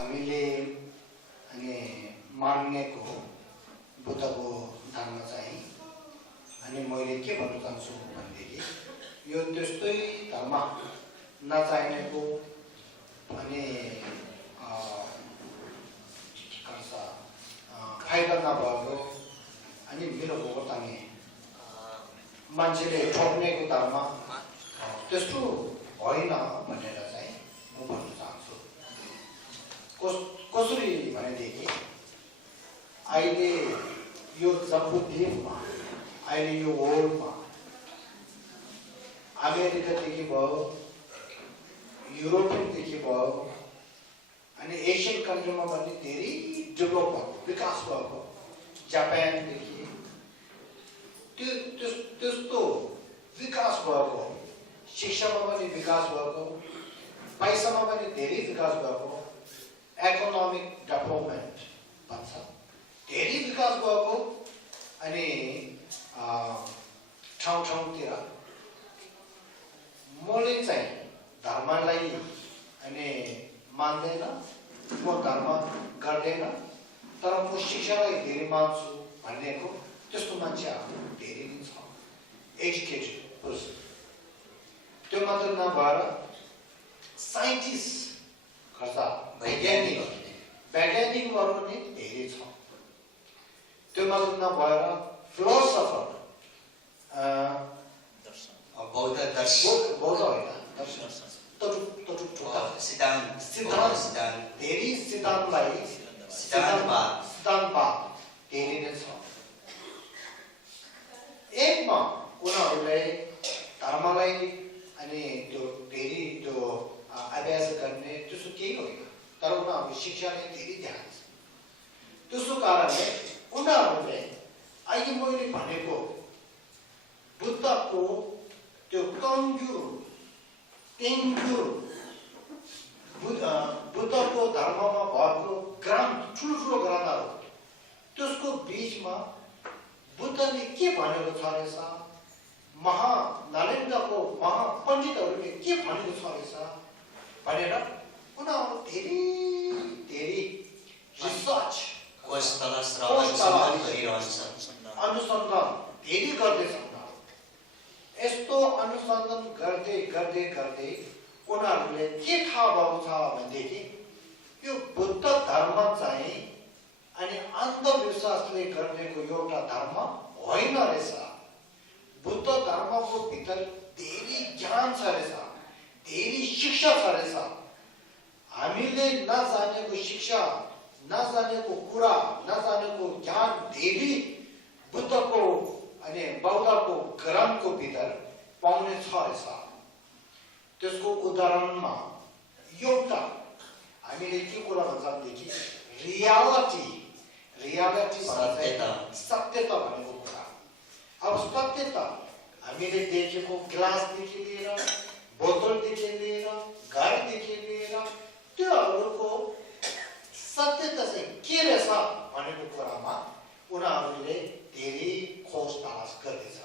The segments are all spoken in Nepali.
हामीले अनि मान्नेको बुद्धको धर्म चाहिँ अनि मैले के भन्न चाहन्छु भनेदेखि यो त्यस्तै धर्म नचाहिनेको अनि फाइदा नभएको अनि मेरो भोगतानी मान्छेले ठोक्नेको धर्म त्यस्तो होइन भनेर चाहिँ म भन्न चाहन्छु। कसरी भनेदेखि अहिले यो जम्बुद्वीपमा अहिले यो वर्ल्डमा अमेरिकादेखि भयो युरोपियनदेखि भयो अनि एसियन कन्ट्रीमा पनि धेरै डेभलप भएको विकास भएको जापानदेखि त्यस्तो विकास भएको शिक्षामा पनि विकास भएको पैसामा पनि धेरै विकास भएको इकोनोमिक डेभलपमेन्ट भन्छ धेरै विकास भएको अनि ठाउँतिर मैले चाहिँ धर्मलाई अनि मान्दैन म धर्म गर्दैन तर म शिक्षालाई धेरै मान्छु भनेको त्यस्तो मान्छेहरू धेरै नै छ एजुकेटेड पर्सन। त्यो मात्र नभएर साइन्टिस्ट खर्च वैज्ञानिकहरू पनि धेरै छ। त्यो मात्र नभएर फिलोसफर बौद्ध होइन धेरै सिद्धान्तवाद धेरै नै छ। एकमा उनीहरूले धर्मलाई अनि त्यो धेरै त्यो अभ्यास गर्ने त्यस्तो केही होइन तर उनीहरूको शिक्षालाई धेरै ध्यान छ। त्यसो कारणले उनीहरूले अहिले मैले भनेको बुद्धको त्यो कमजोर बुद्धको धर्ममा भएको ठुल्ठुलो ग्रन्थहरू त्यसको बिचमा बुद्धले के भनेको छ रहेछ नरेन्द्रको महापण्डितहरूले के भनेको छ रहेछ भनेर उनीहरू धेरै रिसर्च अनुसन्धान धेरै गर्दैछन्। यस्तो अनुसन्धान गर्दै उनीहरूले के थाहा भएको छ भनेदेखि यो बुद्ध धर्म चाहिँ अनि अन्धविश्वासले गर्नेको एउटा धर्म होइन रहेछ। बुद्ध धर्मको भित्र धेरै ज्ञान छ रहेछ धेरै शिक्षा छ रहेछ। हामीले नजानेको शिक्षा नजानेको कुरा नजानेको ज्ञान धेरै बुद्धको अनि बौद्धको ग्रन्थको भित्र पाउने छ रहेछ। त्यसको उदाहरणमा एउटा हामीले के कुरा भन्छ भनेदेखि रियालिटी सत्यता भनेको कुरा। अब सत्यता हामीले देखेको ग्लासदेखि लिएर बोतलदेखि लिएर घरदेखि लिएर त्योहरूको सत्यता चाहिँ के रहेछ भनेको कुरामा उनीहरूले धेरै खोज तलास गर्दैछ।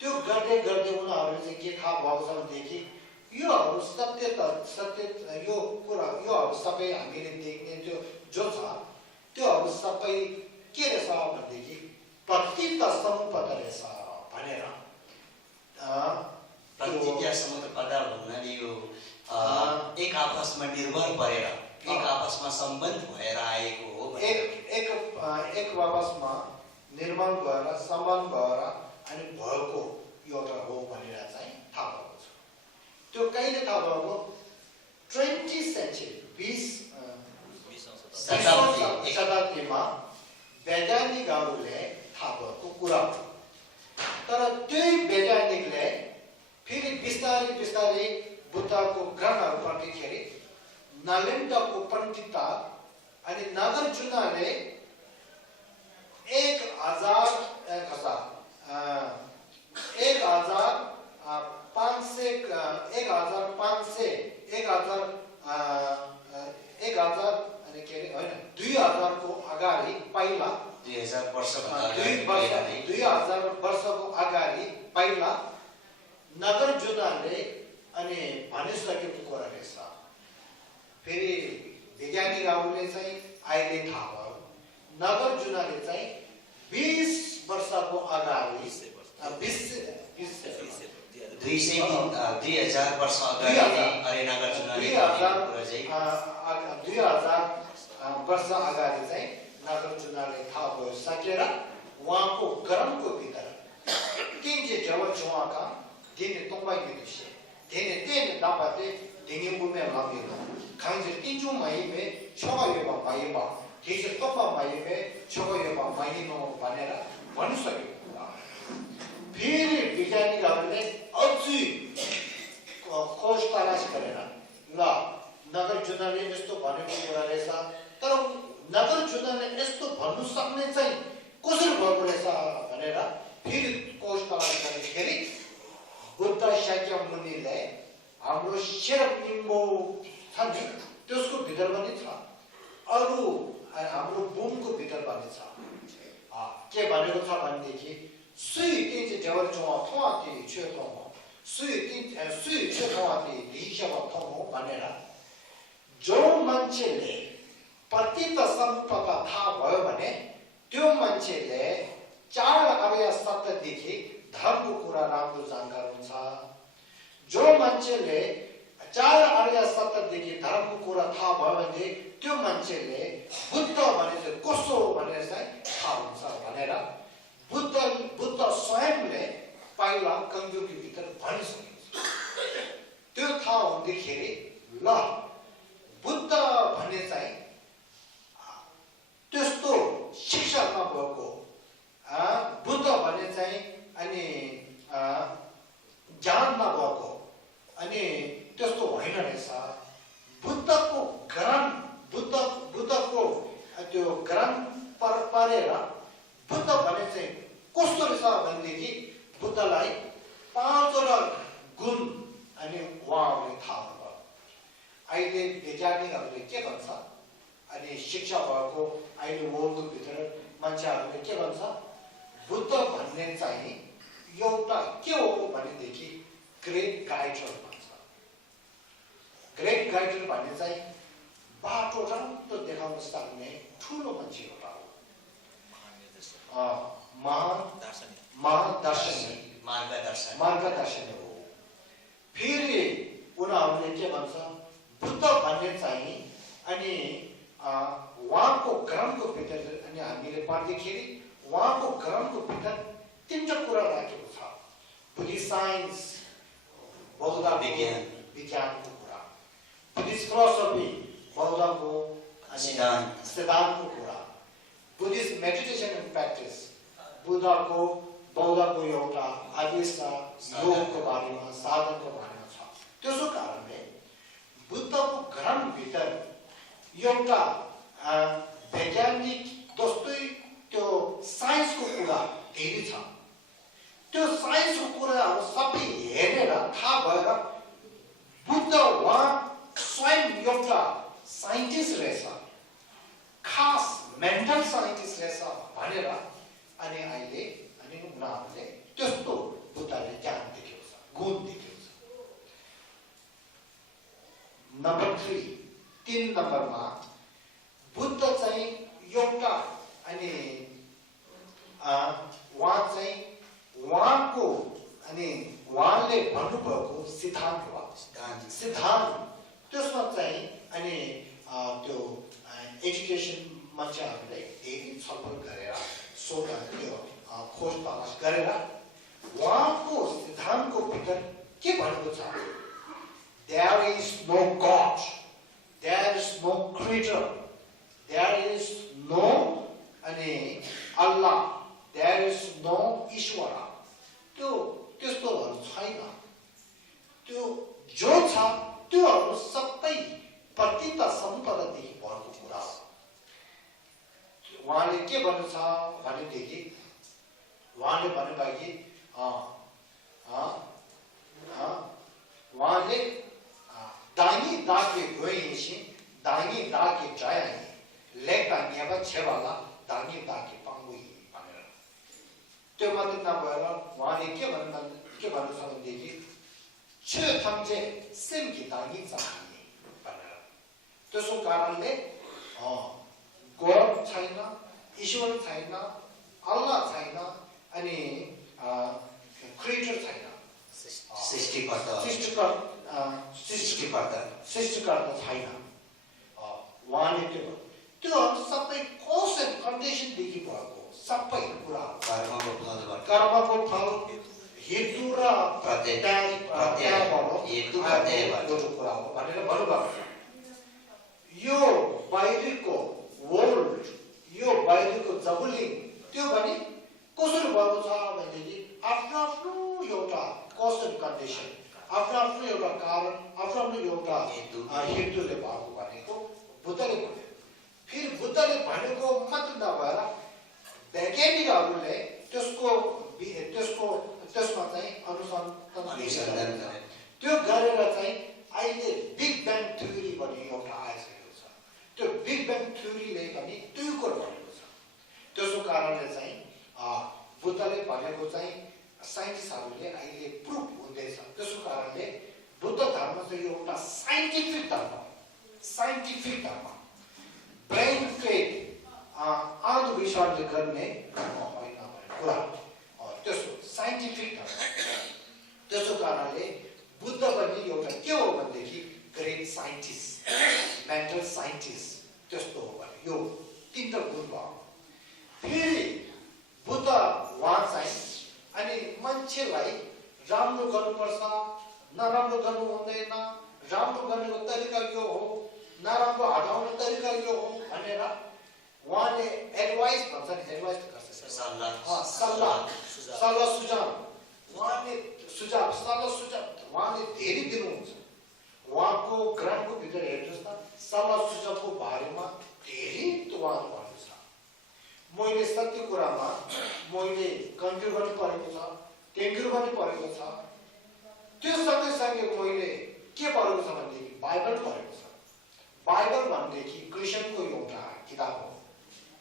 त्यो गर्दै उनीहरूले चाहिँ के थाहा भएको छ भनेदेखि योहरू सत्य यो कुरा योहरू सबै हामीले देख्ने त्यो जो छ त्योहरू सबै के रहेछ भनेदेखि प्रतिज्ञा समुपद रहेछ भनेर प्रतिज्ञा समुपद भन्नाले यो एक आपसमा निर्भर परेर एक आपसमा सम्बन्ध भएर आएको हो। एक आपसमा निर्माण भएर सम्बन्ध भएर अनि भएको एउटा हो भनेर चाहिँ थाहा भएको छ। त्यो कहिले थाहा भएको 20th सेन्चुरी 20 शताब्दीमा वैज्ञानिकहरूले थाहा भएको कुरा हो। तर त्यही वैज्ञानिकले फेरि बिस्तारै बुद्धको ग्रन्थहरू पढ्दाखेरि नालन्दाको पण्डित अनि नागार्जुनले 2000 को अगाडि पहिला 2000 वर्षको अगाडि पहिला नागार्जुनले अनि भनिसकेको कुरा रहेछ। फेरि वैज्ञानिकहरूले चाहिँ अहिले थाहा भयो नागार्जुनले चाहिँ 20 वर्षको अगाडि 2000 वर्ष अगाडि अरे नागार्जुनले 2000 वर्ष अगाडि चाहिँ नागार्जुनले थाहा भयो सकेर उहाँको गरमको भित्र तीन चाहिँ जब चुवाका दिन तोंबाई मिदुसे देने तेन दापाते देंगे बुमे लामिलो खांजे तीनजु माइबे छोगा योबा माइबा केसे तोपा माइबे छोगा योबा माइनो भनेर भन्नु सक्यो फेरि वैज्ञानिकहरूले अझै खोज तलास गरेर ल नागार्जुनले यस्तो भनेको कुरा रहेछ तर नागार्जुनले यस्तो भन्नु सक्ने चाहिँ कसरी भएको रहेछ भनेर फेरि खोज तलास गर्दाखेरि बुद्ध शाक्यमुनिले हाम्रो शेरप लिम्बू छ नि त्यसको भित्र पनि छ अरु हाम्रो बुमको भित्र पनि छ के भनेको छ भनेदेखि सुई तीन चाहिँ जवर चुवा थोआति छे थोमो सुई छे थोआति लिशब थोमो भनेर जो मान्छेले पतित सम्पदा थाहा भयो भने त्यो मान्छेले चार आर्य सत्यदेखि धर्मको कुरा राम्रो जानकार हुन्छ जो मान्छेले चार आर्य सत्यदेखि धर्मको कुरा थाहा भयो भने त्यो मान्छेले बुद्ध भनेको कस्तो भनेर चाहिँ थाहा हुन्छ भनेर बुद्ध स्वयंले पहिला कङ्गुकी भित्र भनिसकेको छ त्यो थाहा हुँदाखेरि ल बुद्ध भने चाहिँ त्यस्तो शिक्षा नभएको बुद्ध भने चाहिँ अनि ज्ञान नभएको अनि त्यस्तो होइन रहेछ बुद्धको ग्रहण बुद्धको त्यो ग्रहण परेर बुद्ध भने चाहिँ कस्तो रहेछ भनेदेखि बुद्धलाई 5 गुण अनि उहाँहरूले थाहा भयो अहिले वैज्ञानिकहरूले के भन्छ अनि शिक्षा भएको अहिले वर्ल्डको भित्र मान्छेहरूले के भन्छ बुद्ध भन्ने चाहिँ एउटा के हो भनेदेखि ग्रेट गाइडर भन्छ ग्रेट गाइडर भन्ने चाहिँ बाटो राम्रो देखाउन सक्ने ठुलो मान्छे एउटा हो महादर्शनी मार्गदर्शनी हो फेरि उनीहरूले के भन्छ बुद्ध भन्ने चाहिँ अनि उहाँको ग्रहणको भित्र अनि हामीले पढ्दाखेरि उहाँको ग्रहणको भित्र तीनटा कुरा राखेको छ बुद्धिस्ट साइन्स बौद्ध विज्ञानको कुरा बुद्धिस्ट फिलोसफी बौद्धको सिद्धान्तको कुरा बुद्धिस्ट मेडिटेसन एन्ड प्र्याक्टिस बौद्धको एउटा आदेश छ योगको बारेमा साधनको बारेमा छ त्यसो कारणले बुद्धको ग्रहणभित्र एउटा वैज्ञानिक जस्तै त्यो साइन्सको कुरा धेरै छ त्यो साइन्सको कुराहरू सबै हेरेर थाहा भएर बुद्ध उहाँ स्वयं एउटा साइन्टिस्ट रहेछ खास मेन्टल साइन्टिस्ट रहेछ भनेर अनि अहिले अनि उनीहरूले त्यस्तो बुद्धले ज्ञान देखेको छ गुण देखेको छ नम्बर 3 नम्बरमा बुद्ध चाहिँ एउटा अनि उहाँ चाहिँ उहाँको अनि उहाँले भन्नुभएको सिद्धान्त हो सिद्धान्त त्यसमा चाहिँ अनि त्यो एजुकेसन मान्छेहरूले धेरै छलफल गरेर त्यो खोज तलास गरेर उहाँको सिद्धान्तको भित्र के भनेको छ There is no God, there is no creator, there is no Allah, there is no Ishvara. त्यो त्यस्तोहरू छैन त्यो जो छ त्योहरू सबै पतित सम्पदादेखि भएको कुरा हो उहाँले के भन्नु छ भनेदेखि उहाँले भन्नुभयो कि उहाँले दानी दाके गएपछि दानी दाके जाए लेखा नेबा छेवाला दानी दाके पाङ्गुई भनेर त्यो मात्रै नभएर उहाँले के भन्नु छ भनेदेखि छ थम्चे सेमकी दानी चाहिए भनेर त्यसको कारणले गॉड छैन, ईश्वर छैन, अल्लाह छैन, अनि क्रिएटर छैन, सृष्टिकर्ता छैन। उहाँले त्यो सबै कोस एन्ड कन्डिसनदेखि भएको सबै कुरा कर्मको फल हेतु र कुरा हो भनेर भन्नुभएको छ। यो बाहिरको वर्ल्ड, यो बाहिरको जबुलिङ त्यो भने कसरी भएको छ भनेदेखि आफ्नो आफ्नो एउटा कोस एन्ड कन्डिसन, आफ्नो आफ्नो एउटा कारण, आफ्नो आफ्नो एउटा हेतुले भएको भनेको बुद्धले भन्यो। फेरि बुद्धले भनेको मात्र नभएर वैज्ञानिकहरूले त्यसमा चाहिँ अनुसन्धान गरे। त्यो गरेर चाहिँ अहिले बिग ब्याङ थ्योरी भन्ने एउटा आइसकेको छ। त्यो बिग ब्याङ थ्योरीले पनि त्यही कुरा भनेको छ। त्यसको कारणले चाहिँ बुद्धले भनेको चाहिँ साइन्टिस्टहरूले अहिले प्रुफ हुँदैछ। त्यसको कारणले बुद्ध धर्म चाहिँ एउटा साइन्टिफिक धर्म, ब्रेन फेथ अंधविश्वासले गर्ने होइन कुरा, त्यसको साइन्टिफिक धर्म। त्यसको कारणले बुद्ध पनि एउटा के हो भनेदेखि ग्रेट साइन्टिस्ट, मेन्टल साइन्टिस्ट त्यस्तो हो भने यो तीनटा गुण भयो। फेरि बुद्ध उहाँ चाहिँ अनि मान्छेलाई राम्रो गर्नुपर्छ, नराम्रो गर्नु हुँदैन, राम्रो गर्नेको तरिका यो हो, नराम्रो हटाउने तरिका यो हो भनेर उहाँले एडभाइस भन्छ नि, एडभाइस गर्छ, सल्लाह सुझाव उहाँले उहाँले धेरै दिनुहुन्छ। उहाँको ग्रन्थको भित्र हेर्नुहोस् न, सल्लाह सुझावको बारेमा धेरै उहाँहरू भन्नु छ। मैले सत्य कुरामा मैले कन्फ्युज पनि परेको छ, टेङ्क्युर पनि परेको छ। त्यो सँगै मैले के पढेको छ भनेदेखि बाइबल पढेको छ। बाइबल भनेदेखि क्रिस्चियनको एउटा किताब हो।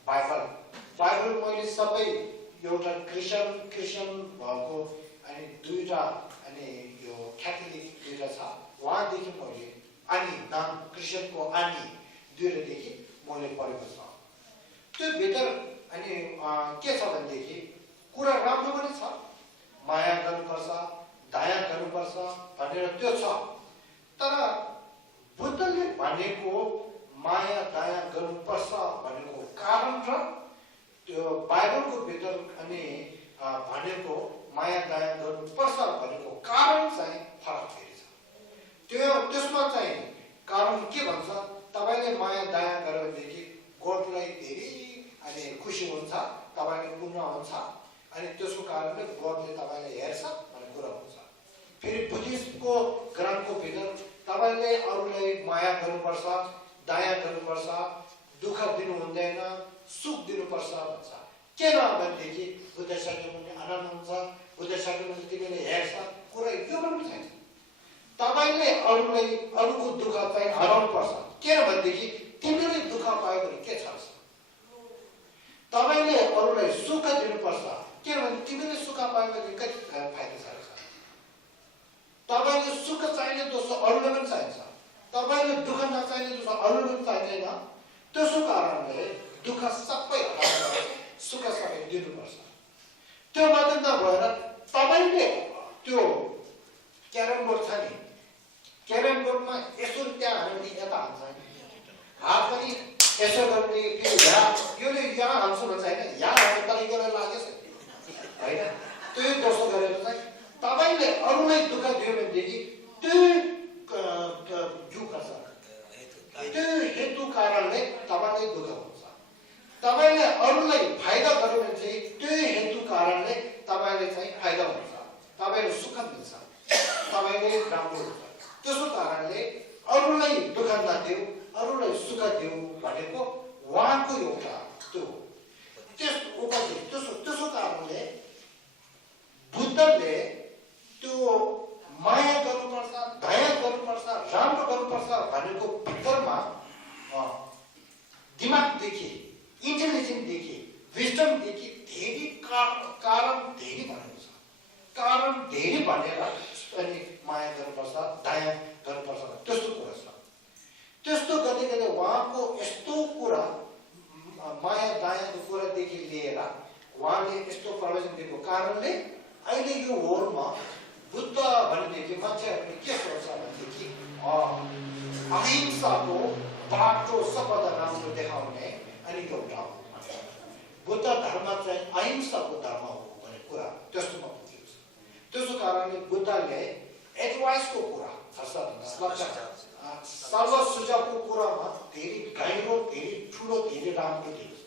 बाइबल मैले सबै एउटा क्रिस्चियन भएको अनि दुईटा अनि यो क्याथोलिक दुईटा छ, उहाँदेखि मैले अनि नन क्रिस्चियनको अनि दुईटादेखि मैले पढेको छ। त्यो भित्र अनि के छ भनेदेखि कुरा राम्रो पनि छ, माया गर्नुपर्छ, दया गर्नुपर्छ भनेर त्यो छ। तर बुद्धले भनेको माया दया गर्नुपर्छ भनेको कारण र त्यो बाइबलको भित्र अनि भनेको माया दया गर्नुपर्छ भनेको कारण चाहिँ फरक धेरै छ। त्यसमा चाहिँ कारण के भन्छ, तपाईँले माया दया गर्यो भनेदेखि गडलाई धेरै अनि खुसी हुन्छ, तपाईँले पुण्य हुन्छ, अनि त्यसको कारणले गडले तपाईँलाई हेर्छ भन्ने कुरा हुन्छ। फेरि बुद्धिस्टको ग्रन्थको भित्र तपाईँले अरूलाई माया गर्नुपर्छ, दया गर्नुपर्छ, दुःख दिनु हुँदैन, सुख दिनुपर्छ भन्छ। किन भनेदेखि बुद्ध शाक्यमुनि आनन्द हुन्छ, बुद्ध शाक्यमुनि तिमीले हेर्छ, कुरा यो पनि छैन। तपाईँले अरूको दुःख चाहिँ हराउनुपर्छ। किन भनेदेखि तिमीले दुःख पायो भने के छ, तपाईँले अरूलाई सुख दिनुपर्छ। किनभने तिमीले सुख पायो भने कति फाइदा छ। तपाईँले सुख चाहिने दोस्रो अरूलाई पनि चाहिन्छ, तपाईँले दुःख नचाहिने दोस्रो अरूलाई पनि चाहिँदैन। त्यसको कारणले दुःख सबै हटाउनुपर्छ, सुख सबै दिनुपर्छ। त्यो मात्र नभएर तपाईँले त्यो क्यारम बोर्ड छ नि, क्यारम बोर्डमा यसो त्यहाँ हाल्यो भने यता हाल्छ, हात पनि यसो गर्ने, फेरि यहाँ हाल्छु भन्छ होइन, यहाँ हाल्ने तरिकाले लागेछ होइन। त्यो दोस्रो गरेर चाहिँ तपाईँले अरूलाई दुःख दियो भनेदेखि त्यो हेतु कारणले तपाईँलाई दुःख हुन्छ। तपाईँले अरूलाई फाइदा गर्यो भने चाहिँ त्यो हेतु कारणले तपाईँले चाहिँ फाइदा हुन्छ, तपाईँले सुख मिल्छ, तपाईँले राम्रो हुन्छ। त्यसको कारणले अरूलाई दुःख नदियो, अरूलाई सुख दियो भनेको उहाँको एउटा त्यो त्यसको कारणले बुद्धले त्यो माया गर्नुपर्छ, दया गर्नुपर्छ, राम्रो गर्नुपर्छ भनेको भित्रमा दिमागदेखि, इन्टेलिजेन्सदेखि, विजडमदेखि धेरै कारण धेरै भनेको छ। कारण धेरै भनेर अनि माया गर्नुपर्छ, दया गर्नुपर्छ त्यस्तो कुरा छ। त्यस्तो गर्दै गर्दै उहाँको यस्तो कुरा माया दायाको कुरादेखि लिएर उहाँले यस्तो प्रवचन दिएको कारणले अहिले यो होलमा बुद्ध भनेदेखि मान्छेहरूले के सोच्छ भनेदेखि अहिंसाको बाटो सबभन्दा राम्रो देखाउने अनि एउटा बुद्ध धर्म चाहिँ अहिंसाको धर्म हो भन्ने कुरा त्यस्तोमा पुगेको छ। त्यसो कारणले बुद्धले एडभाइसको कुरा सर्व सुझावको कुरामा धेरै गहिरो धेरै ठुलो धेरै राम्रो दिन्छ।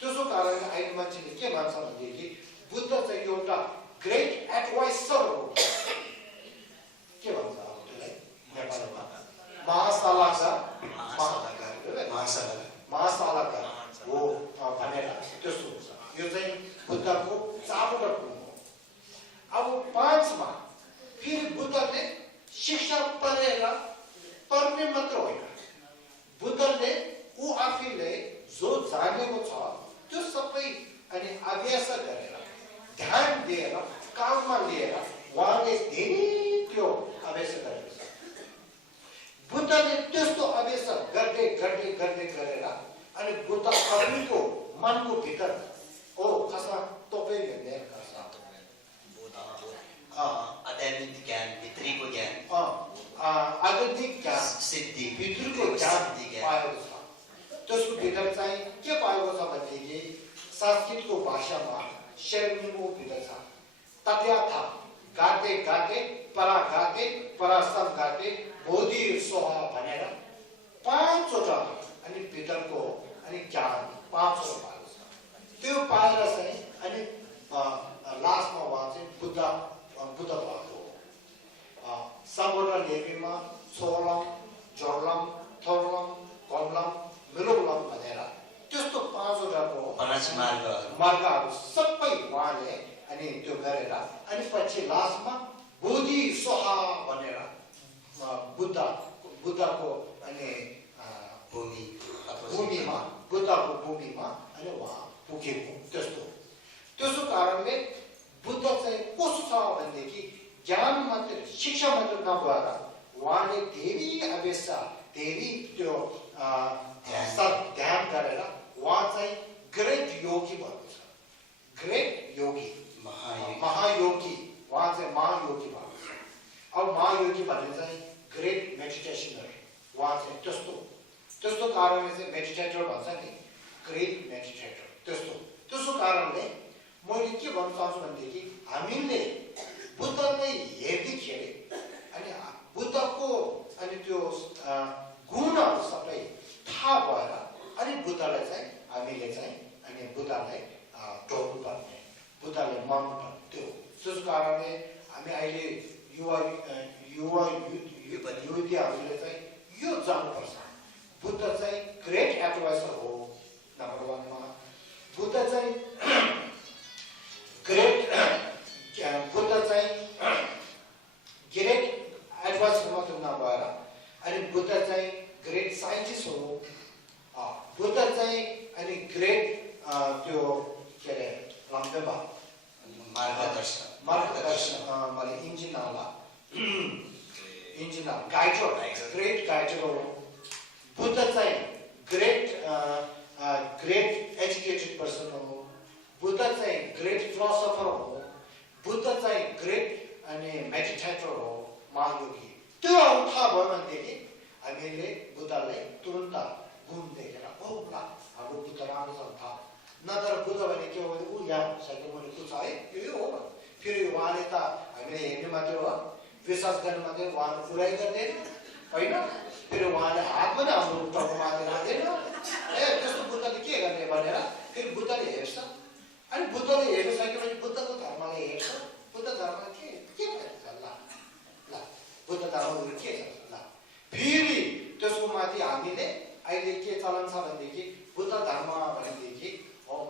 त्यसो कारणले अहिले मान्छेले के भन्छ भनेदेखि बुद्ध चाहिँ एउटा ग्रेट एडभाइसर हो। के भन्छ अब त्यसलाई नेपालीमा महासलाहकार हो भनेर त्यस्तो हुन्छ। यो चाहिँ बुद्धको चारवटा गुण हो। अब 5 मा फेरि बुद्धले शिक्षा पढ्ने मात्र होइन, बुद्धले ऊ आफैले जो जानेको छ त्यो सबै अनि अभ्यास गरेर ध्यान दिएर काममा लिएर उहाँले धेरै त्यो अभ्यास गरेको छ। बुद्धले त्यस्तो अभ्यास गर्दै गरेर अनि बुद्ध आफैको मनको भित्र कसा तपाईँले हेर्ने कसा आध्यात्मिक ज्ञान, भित्रीको ज्ञान, आध्यात्मिक ज्ञान सिद्धि, भित्रको ज्ञान पाएको छ। त्यसको भित्र चाहिँ के पाएको छ भनेदेखि संस्कृतको भाषामा शैलीको भित्र छ तथ्याथा गाते परासम गाते बोधि सोहा भनेर 5 वटा अनि भित्रको अनि ज्ञान 5 वटा पाएको छ। त्यो पाएर चाहिँ अनि लास्टमा उहाँ चाहिँ बुद्ध भएको हो। सम्पूर्ण लेखमा सोलम जोरलम थोरलम कमलम मिलोलम भनेर त्यस्तो 5 वटाको मार्गहरू सबै उहाँले अनि त्यो गरेर अनि पछि लास्टमा बोधि सोहा भनेर बुद्धको अनि बुद्धको भूमिमा अनि उहाँ पुगेको त्यसो कारणले बुद्ध चाहिँ कस्तो छ भनेदेखि ज्ञान मात्र शिक्षा मात्र नभएर उहाँले धेरै अभ्यास धेरै त्यो ध्यान गरेर उहाँ चाहिँ ग्रेट योगी भएको छ। ग्रेट योगी महायोगी उहाँ चाहिँ महायोगी भएको छ। अब महायोगी भन्ने चाहिँ ग्रेट मेडिटेसनर उहाँ चाहिँ त्यस्तो कारणले चाहिँ मेडिटेटर भन्छ नि ग्रेट मेडिटेटर त्यस्तो कारणले मैले के भन्न चाहन्छु भनेदेखि हामीले बुद्धलाई हेर्दाखेरि अनि बुद्धको अनि त्यो गुणहरू सबै थाहा भएर अनि बुद्धलाई चाहिँ हामीले चाहिँ अनि बुद्धलाई टोक्नु पर्ने बुद्धलाई मान्नु पर्ने त्यसो कारणले हामी अहिले युवतीहरूले चाहिँ यो जान्नुपर्छ बुद्ध चाहिँ ग्रेट एडभाइसर हो। नम्बर 1 मा बुद्ध चाहिँ ग्रेट एडभाइसर मात्र नभएर अनि बुद्ध चाहिँ ग्रेट साइन्टिस्ट हो। बुद्ध चाहिँ अनि ग्रेट त्यो के अरे लम्बेबा मार्गदर्शन मैले इन्जिनियर गाइडर ग्रेट गाइडर हो। बुद्ध चाहिँ ग्रेट एजुकेटेड पर्सन हो। बुद्ध चाहिँ ग्रेट फिलोसोफर हो। बुद्ध चाहिँ ग्रेट अनि मेडिटेटर हो महायोगी। त्यो थाहा भयो भनेदेखि हामीले बुद्धलाई तुरन्त गुण देखेर हाम्रो बुद्ध राम्रो छ थाहा नत्र बुद्ध भने के हो भने ऊ यहाँ साइकल मैले पुग्छ है यो हो फेरि उहाँले त हामीले हेर्ने मात्रै हो विश्वास गर्ने मात्रै उहाँले पुरै गर्दैन होइन फेरि उहाँले हात पनि हाम्रो टाउकोमाथि राख्दैन त्यस्तो बुद्धले के गर्ने भनेर फेरि बुद्धले हेर्छ अनि बुद्धले हेरिसकेपछि बुद्धको धर्मलाई हेर्छ बुद्ध धर्मले के भन्छ ल बुद्ध धर्महरू के छ ल फेरि त्यसको माथि हामीले अहिले के चलन छ भनेदेखि बुद्ध धर्म भनेदेखि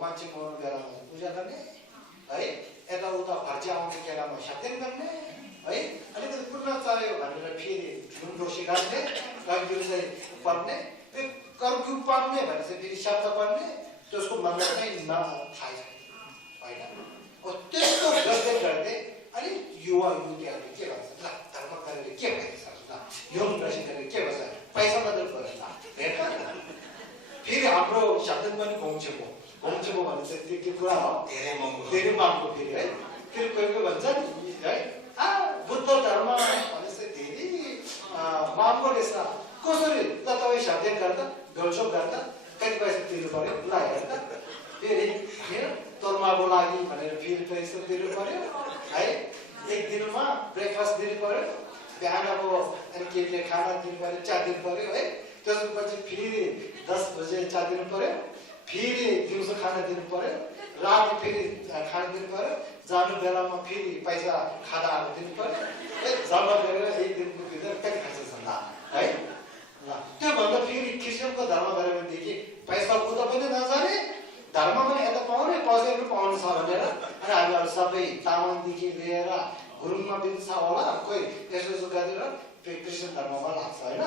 मान्छे मर्नु बेलामा पूजा गर्ने है यताउता खर्च आउने बेलामा सत्यान गर्ने है अलिकति पूर्ण चाहियो भनेर फेरि झुन रोसी गर्ने कर्फ्यू चाहिँ पर्ने कर्फ्यू पर्ने भने चाहिँ फेरि शब्द पर्ने त्यसको मतलब चाहिँ थाहा छैन होइन त्यस्तो गर्दै अनि युवा युवतीहरूले के भन्छ ल धर्म गरेर के भन्छ ल 용 प्रश्न गरेर के भन्छ पैसा मात्र पर्छ हेर्दा फेरि हाम्रो शब्द पनि घुम्छेको भने चाहिँ त्यो कुरा हो धेरै महँगो फेरि है फेरि कोही भन्छ नि है बुद्ध धर्म भनेपछि धेरै महँगो रहेछ कसरी त तपाईँ शब्द गर्दा ढोलसोप गर्दा कति पैसा तिर्नु पर्यो ल हेर्दा फेरि तोर्माको लागि भनेर फेरि पैसा तिर्नु पर्यो है एक दिनमा ब्रेकफास्ट दिनु पर्यो बिहानको अनि केटीले खाना दिनु पर्यो चिया दिनु पर्यो है त्यसपछि फेरि 10 बजे चिया दिनु पर्यो फेरि दिउँसो खाना दिनु पर्यो राति फेरि खाना दिनु पर्यो जानु बेलामा फेरि पैसा खानाहरू दिनु पर्यो जम्मा गरेर एक दिनको भित्र कति खर्च छ है ल त्योभन्दा फेरि क्रिस्चियनको धर्म गऱ्यो भनेदेखि पैसा उता पनि नजाने धर्म पनि यता पाउने पैसाहरू पाउनु छ भनेर अनि हामीहरू सबै तामाङदेखि लिएर गुरुङमा पनि छ होला कोही यसो यसो गरेर क्रिस्चियन धर्ममा लाग्छ होइन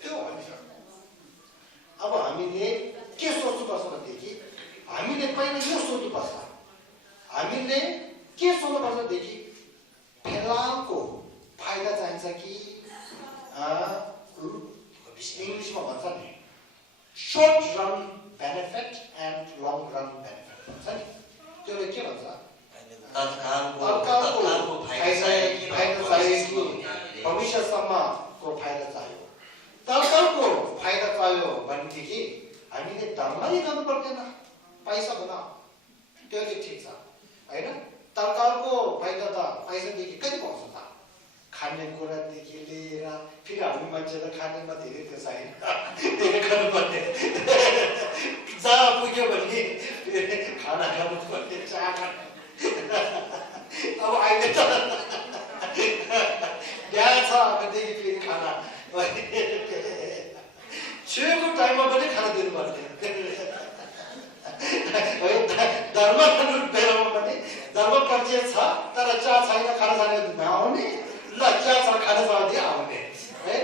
त्यो भन्छ अब हामीले के सोच्नुपर्छ भनेदेखि हामीले पहिला यो सोच्नुपर्छ हामीले के सोच्नुपर्छदेखि फेलाको फाइदा चाहिन्छ कि इङ्ग्लिसमा भन्छ नि short run benefit and long run benefit भन्छ नि त्यसले के भन्छ तत्कालको फाइदा चाहियो कि भविष्यसम्मको फाइदा चाहियो तत्कालको फाइदा चाहियो भनेदेखि हामीले धर्मै गर्नु पर्दैन पैसा बनाऊ त्यो चाहिँ ठिक छ होइन तत्कालको फाइदा त पैसादेखि कति पाउँछ त खानेकुरादेखि लिएर फेरि हामी मान्छेलाई खानेमा धेरै त्यो छैन धेरै खानुपर्ने जहाँ पुग्यो भने खाना खानुपर्ने चिया अब अहिले त बिहा छ भनेदेखि फेरि खाना छेउको टाइममा पनि खाना दिनुपर्ने धर्म बेलामा पनि धर्म परिचय छ तर चिया छैन खाना जाने नआउने ल चिया छ खाना जाँदै आउने है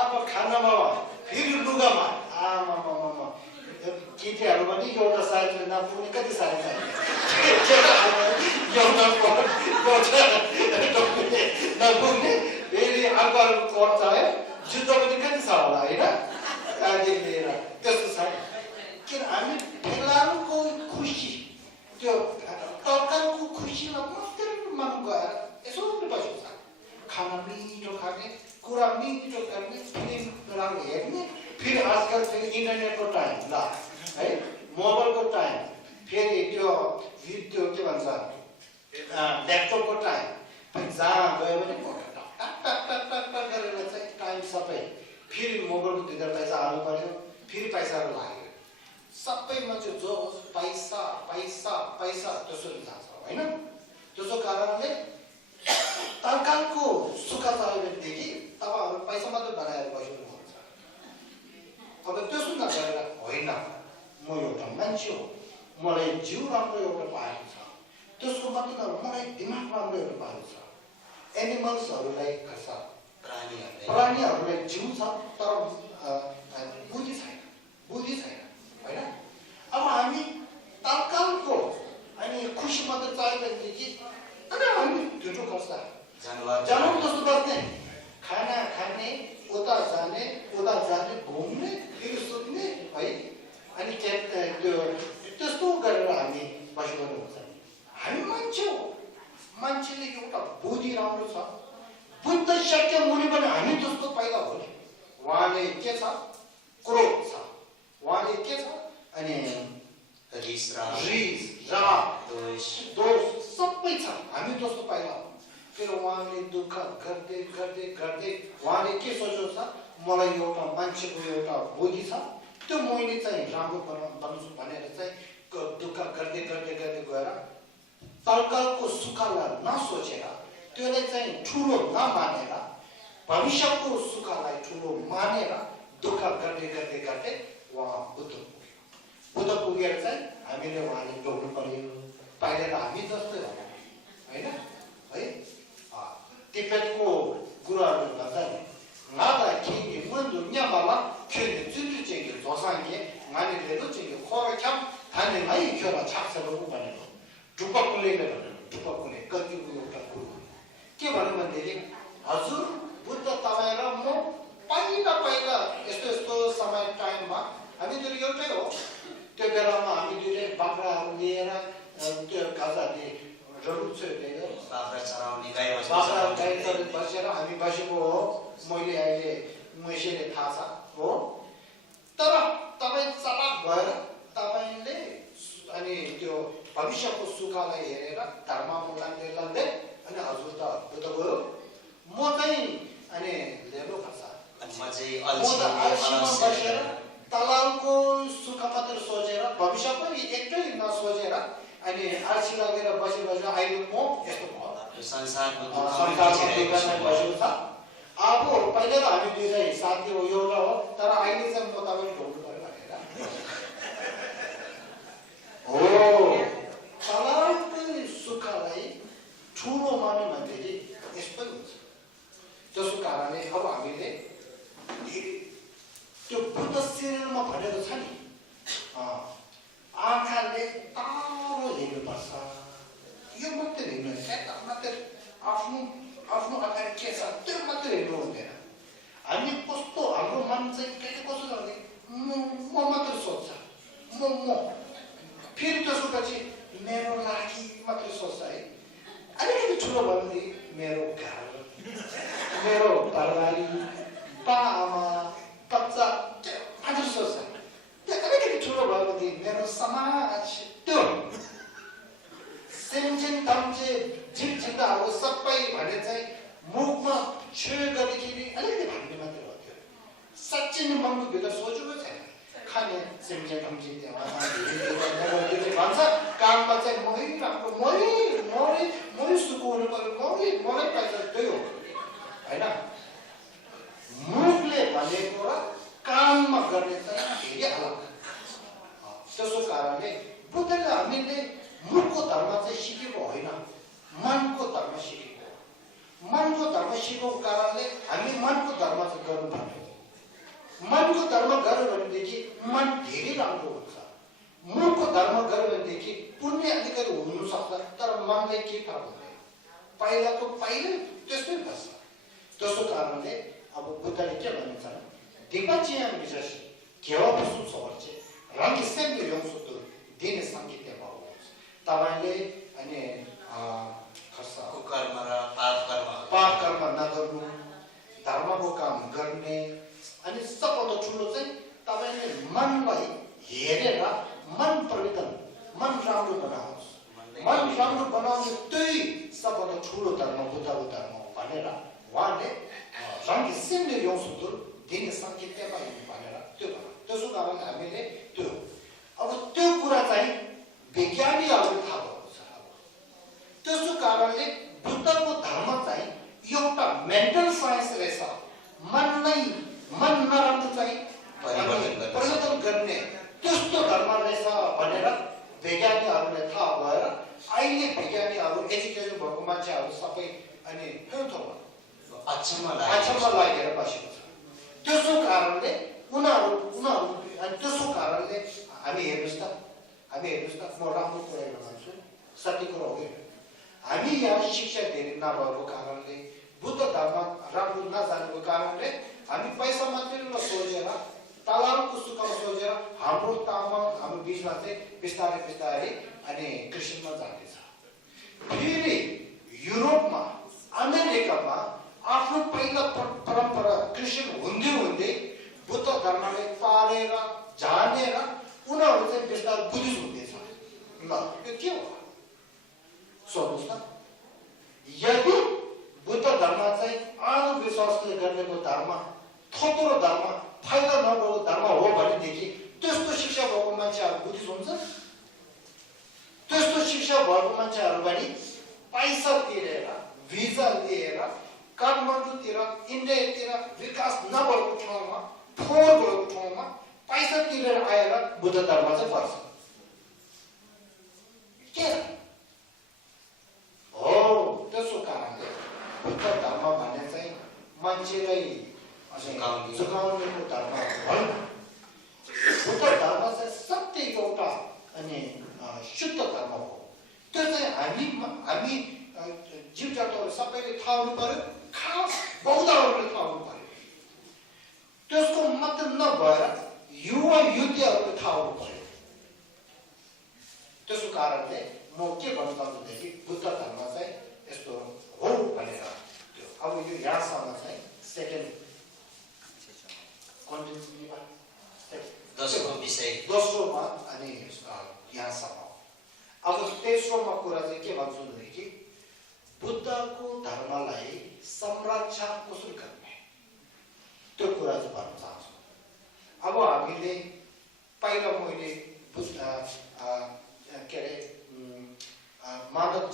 अब खानामा फेरि लुगामा आमा केटीहरू पनि एउटा साइजले नपुग्ने कति साइज नपुग्ने फेरि अर्को कोट चाहियो जुत्ता पनि कति छ होला होइन त्यहाँदेखि लिएर त्यस्तो छ किन हामी फेलाको खुसी त्यो तत्कालको खुसीलाई मात्रै मन गएर यसो बसेको छ खाना मिठो खाने कुरा मिठो गर्ने फिल्म राम्रो हेर्ने फेरि आजकल फेरि इन्टरनेटको टाइम ल है मोबाइलको टाइम फेरि त्यो के भन्छ ल्यापटपको टाइम जहाँ गयो भने टक गरेर चाहिँ टाइम सबै फेरि मोबाइलको भित्र पैसा हाल्नु पर्यो फेरि पैसाहरू लाग्यो सबै मान्छे जो पैसा पैसा पैसा त्यसरी जान्छ होइन त्यसो कारणले तत्कालको सुख चाहियो भनेदेखि तपाईँहरू पैसा मात्रै बनाएर बस्नुहुन्छ अब त्यसो नगरेर होइन म एउटा मान्छे हो मलाई जिउ राम्रो एउटा पाएको छ त्यसको मतलब मलाई दिमाग राम्रो एउटा पाएको छ एनिमल्सहरूलाई खर्च प्राणीहरूलाई जिउ छ तर बुद्धि छैन होइन अब हामी तत्कालको अनि खुसी मात्र चाहियो भनेदेखि हामी ढुटो खर्च जनावर जस्तो बस्ने खाना खाने उता जाने घुम्ने फेरि सुत्ने है अनि त्यस्तो गरेर हामी बस्नु हुन्छ हामी मान्छे हो मान्छेले एउटा बुद्धि राम्रो छ बुद्ध शक्य मुनि पनि हामी जस्तो पैदा हो नि उहाँले के छ क्रोध छ उहाँले के छ अनि रिस राग दोष सबै छ हामी जस्तो पैदा हो फेरि उहाँले दुःख गर्दै उहाँले के सोच्नु छ मलाई एउटा मान्छेको एउटा बुद्धि छ त्यो मैले चाहिँ राम्रो बन्छु भनेर चाहिँ दुःख गर्दै गएर तत्कालको सुखलाई नसोचेर त्यसलाई चाहिँ ठुलो नमानेर भविष्यको सुखलाई ठुलो मानेर दुःख गर्दै उहाँ बुद्ध पुगेर चाहिँ हामीले उहाँले डोक्नु पर्यो पहिला त हामी जस्तै होला होइन है तिब्बतको गुरुहरू भन्छ नि 나다 king 문도 냐마라 그 진주적인 조상이 많이 되도 지금 코를 참 다는 많이 겨라 작성을 보내고 두박군에게 두박군에 꺾이고 있다고 그 말하면 되지 아주 बुद्ध तपाईँ र म पहिला यस्तो समय टाइममा हामी दुई एउटै हो। त्यो बेलामा हामी दुईले बाख्राहरू लिएर त्यो गाजाले रडुन्छ बाख्रा चराउने गाई बसेर हामी बसेको हो। मैले अहिले मैसेले थाहा छ हो। तर तपाईँ चलाक भएर तपाईँले अनि त्यो भविष्यको सुखलाई हेरेर धर्ममा लाँदै अनि हजुर त बुद्ध गयो, म चाहिँ अनि लेबो खर्च म चाहिँ अल्छीमा बसेर तलाउको सुख मात्र सोचेर भविष्यको एकै नसोचेर अनि अल्छी लागेर बसेर अहिले म यस्तो भयो। संसारमा बसेको छ। अब पहिला त हामी दुईजना साथी हो एउटा हो, तर अहिले चाहिँ म तपाईँले ढोल्नु पर्यो भनेर हो। तलाउको सुखलाई ठुलो मान्यो भनेदेखि यस्तै हुन्छ। त्यसो कारणले अब हामीले त्यो बुद्ध सिरियलमा भनेको छ नि, आँखाले टाढो हेर्नुपर्छ। यो मात्रै हेर्नु यता मात्रै आफ्नो अगाडि के छ त्यो मात्रै हेर्नु हुँदैन। हामी कस्तो हाम्रो मन चाहिँ कहिले कस्तो छ भने म मात्रै सोध्छ, म फेरि त्यसपछि मेरो लागि मात्रै सोच्छ है। अलिकति ठुलो भयो भनेदेखि मेरो घर, मेरो परिवारी, बाआमा, बच्चा त्यो मात्रै सोच्छ। त्यो अलिकति ठुलो भयो भनेदेखि मेरो समाज, त्यो सेमसेन तम्चे झिकझिकाहरू सबै भने चाहिँ मुखमा छेउ गरेदेखि अलिकति भन्ने मात्रै हो। त्यो साँच्चै नै मनको भित्र सोचेको छैन। खाने सेमसेन तम्चे भन्छ, काममा चाहिँ मै राम्रो मै सुखो हुनु पर्यो, मलाई पैसा त्यही हो होइन। मुखले भनेको र काममा गर्ने चाहिँ धेरै अलग। त्यसो कारणले बुद्धले हामीले मुखको धर्म चाहिँ सिकेको होइन, मनको धर्म सिकेको हो। मनको धर्म सिकेको कारणले हामी मनको धर्म चाहिँ गर्नु पर्यो। मनको धर्म गर्यो भनेदेखि मन धेरै राम्रो हुन्छ। मुखको धर्म गर्यो भनेदेखि पुण्य अलिकति हुनसक्छ, तर मनले के फरक हुँदैन, पहिलाको पहिल्यै त्यस्तै बस्छ। त्यसो कारणले अब बुद्धले के भनिन्छ, दिपचिया विशेष केवा पशु सोर्चे रंग sempre 용수들 दिने संकेत भयो। तपाईले अनि खर्च कर्म र पाप कर्म नगर्नु, धर्मको काम गर्ने, अनि सबभन्दा ठुलो चाहिँ तपाईले मनलाई हेरेर मन परिवर्तन, मन राम्रो बनाउनुस्। मन राम्रो बनाउनु त्यही सबभन्दा ठुलो धर्म बुद्धको धर्म हो भनेर उहाँले रंग sempre 용수들 दिने संकेत भयो भनेर त्यो भन्नु। त्यसो कारण हामीले त्यो अब त्यो कुरा चाहिँ विज्ञानीहरूले थाहा भएको छ। त्यसो कारणले बुद्धको धर्म चाहिँ एउटा मेन्टल साइन्स रहेछ। मन नराम्रो चाहिँ परिवर्तन गर्ने त्यस्तो धर्म रहेछ भनेर वैज्ञानिकहरूले थाहा भएर अहिले वैज्ञानिकहरू एजुकेसन भएको मान्छेहरू सबै अनि अचम्म लागेर बसेको छ। त्यसो कारणले उनीहरू अनि त्यसो कारणले हामी हेर्नुहोस् त म राम्रो कुरा भन्छु, सत्य कुरा हो। हामी यहाँ शिक्षा धेरै नभएको कारणले, बुद्ध धर्म राम्रो नजानेको कारणले हामी पैसा मात्रै नसोचेर तलाउको सुखमा सोचेर हाम्रो तामाङ हाम्रो बिचमा चाहिँ बिस्तारै अनि क्रिस्चियनमा जाँदैछ। फेरि युरोपमा अमेरिकामा आफ्नो पहिला परम्परा क्रिस्चियन हुँदै बुद्ध धर्मले पारेर जानेर उनीहरू चाहिँ बिस्तारै बुद्धिस्ट हुँदैछ। ल यो के हो सोध्नुहोस् त। यदि बुद्ध धर्म चाहिँ अन्धविश्वासले गरेको धर्म, थोत्रो धर्म, फाइदा नभएको धर्म हो भनेदेखि त्यस्तो शिक्षा भएको मान्छेहरू बुद्धिस्ट हुन्छ? त्यस्तो शिक्षा भएको मान्छेहरू पनि पैसा तिरेर भिजा लिएर काठमाडौँतिर इन्डियातिर विकास नभएको ठाउँमा, फोहोर भएको ठाउँमा पैसा तिरेर आएर बुद्ध धर्म चाहिँ पर्छ के हो? त्यसो कारणले बुद्ध धर्म भन्ने चाहिँ मान्छेलाई झुकाउनेको धर्म होइन। बुद्ध धर्म चाहिँ सत्य एउटा अनि शुद्ध धर्म हो। त्यो चाहिँ हामी जीव जन्तुहरू सबैले थाहा हुनु पर्यो। खास बहुधाहरूले थाहा हुनु पर्यो। त्यसको मात्र नभएर युवा युवतीहरूले थाहा हुनु पर्यो। त्यसको कारणले म के भन्न चाहन्छु बुद्ध धर्म चाहिँ यस्तो हो भनेर त्यो अब यो यहाँसम्म चाहिँ सेकेन्ड कन्टिन्युमा दोस्रोमा अनि यहाँसम्म। अब तेस्रोमा कुरा चाहिँ के भन्छु भनेदेखि बुद्धको धर्मलाई संरक्षण कसरी गर्ने त्यो कुरा चाहिँ भन्न चाहन्छु। अब हामीले पहिला मैले बुद्ध के अरे मानव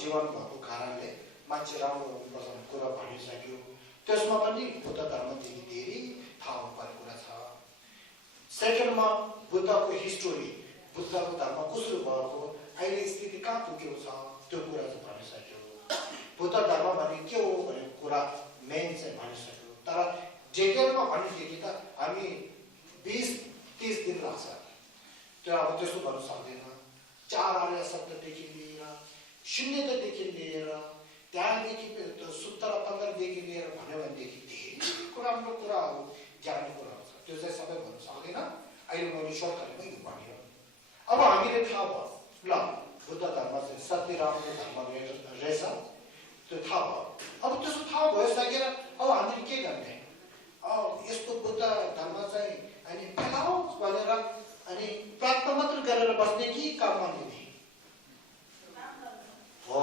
जीवन भएको कारणले मान्छे राम्रो हुनुपर्छ भन्ने कुरा भनिसक्यो। त्यसमा पनि बुद्ध धर्मदेखि धेरै थाहा हुनुपर्ने कुरा छ। सेकेन्डमा बुद्धको हिस्टोरी, बुद्धको धर्म कसरी भएको, अहिले स्थिति कहाँ पुगेको छ त्यो कुरा चाहिँ भनिसक्यो। बुद्ध धर्म भने के हो भन्ने कुरा मेन चाहिँ भनिसक्यो। तर डिटेलमा भनेदेखि त हामी 20-30 दिन लाग्छ। त्यो अब त्यस्तो गर्नु सक्दैन। 4 आर्य सत्यदेखि लिएर शून्यतादेखि लिएर त्यहाँदेखि सूत्र तन्त्रदेखि लिएर भन्यो भनेदेखि धेरै राम्रो कुराहरू जान्ने कुराहरू छ। त्यो चाहिँ सबै भन्नु सक्दैन। अहिले मैले सर्टकटमा यो भन्यो। अब हामीले थाहा भयो ल बुद्ध धर्म चाहिँ सत्य राम्रो धर्म रहेछ त्यो थाहा भयो। अब त्यसो थाहा भइसकेर अब हामीले के गर्ने? यस्तो बुद्ध धर्म चाहिँ अनि फैलाओस् भनेर अनि प्रार्थना मात्र गरेर बस्ने कि काममा लिने हो?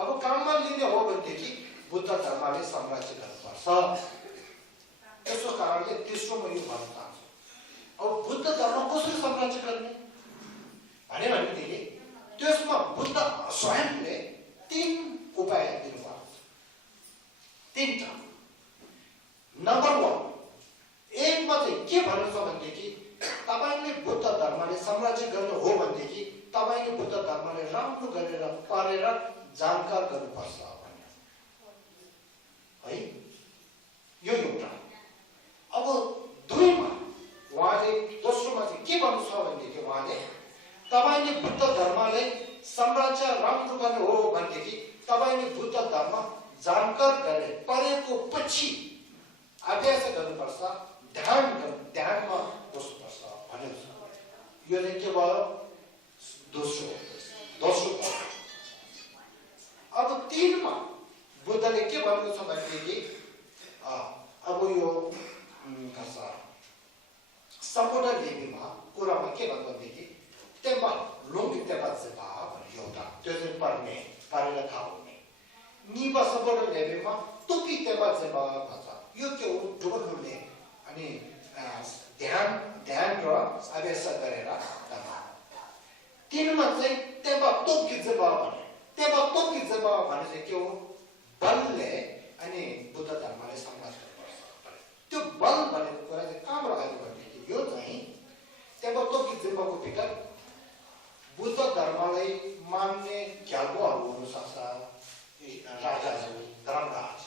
अब काममा लिने हो भनेदेखि बुद्ध धर्मले संरक्षण गर्नुपर्छ। त्यसको कारणले तेस्रोमा यो भन्न चाहन्छु। अब बुद्ध धर्म कसरी संरक्षण गर्ने भन्यो भनेदेखि त्यसमा बुद्ध स्वयंले 3 उपाय दिनुभएको छ। 3टा। नम्बर 1 एकमा चाहिँ के भन्नु छ भनेदेखि तपाईले बुद्ध धर्मले संरक्षण गर्नु हो भनेदेखि तपाईले बुद्ध धर्मले राम्रो गरेर पढेर जानकार गर्नुपर्छ भन्ने है। यो एउटा। अब 2मा उहाँले दोस्रोमा चाहिँ के भन्नु छ भनेदेखि उहाँले तपाईले बुद्ध धर्मले संरक्षण राम्रो गर्नु हो भनेदेखि तपाईले बुद्ध धर्म जानकार गरे पढेको पछि अभ्यास गर्नुपर्छ, ध्यानमा बस्नुपर्छ भनेको छ। यो चाहिँ के भयो? दोस्रो भयो। अब 3मा बुद्धले के भनेको छ भनेदेखि अब यो सम्पूर्ण लिपिमा कुरामा के भन्नु भनेदेखि तेमा लुङ्गी तेमा सेवा भन्ने एउटा त्यो चाहिँ पढेर थाहा हुने। निबा सम्पूर्ण लिपिमा टुपी तेमा सेवा भन्छ। यो के हो? डुबल हुने अनि ध्यान र अभ्यास गरेर गर्नु। 3मा चाहिँ तेबा तोपकी जबा भने। तेबा तोपकी जबा भने चाहिँ के हो? बलले अनि बुद्ध धर्मले संरक्षण गर्नुपर्छ। त्यो बल भनेको कुरा चाहिँ कहाँबाट आयो भनेदेखि यो चाहिँ तेबा तोपकी जबाको भित्र बुद्ध धर्मलाई मान्ने ज्ञागोहरू हुन सक्छ, राजाहरू, धर्मराज।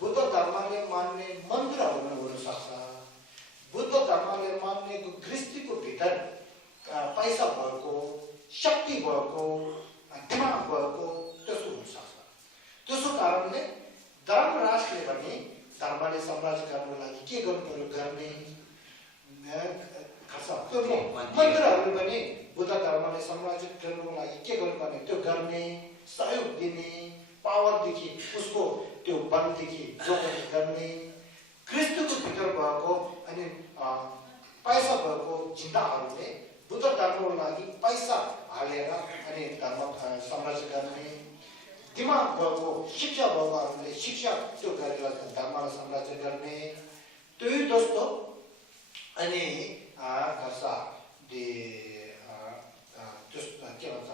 बुद्ध धर्मले मान्ने मन्त्रहरू हुन सक्छ। बुद्ध धर्मले मान्ने गृहस्थीको भित्र पैसा भएको, शक्ति भएको, दिमाग भएको त्यस्तो हुन सक्छ। त्यसको कारणले धर्मराजले भने धर्मले संरक्षण गर्नको लागि के गर्नु पर्यो गर्ने खर्च त्यो मन्त्रहरू पनि बुद्ध धर्मले संरक्षण गर्नको लागि के गर्नुपर्ने त्यो गर्ने, सहयोग दिने, पावरदेखि उसको त्यो बलदेखि जोड्ने गर्ने, क्रिस्तको भित्र भएको अनि पैसा भएको जिन्दाहरूले बुद्ध धर्मको लागि पैसा हालेर अनि धर्म संरक्षण गर्ने, दिमाग भएको शिक्षा भएकोहरूले शिक्षा त्यो गरेर धर्मलाई संरक्षण गर्ने। त्यही जस्तो अनि के भन्छ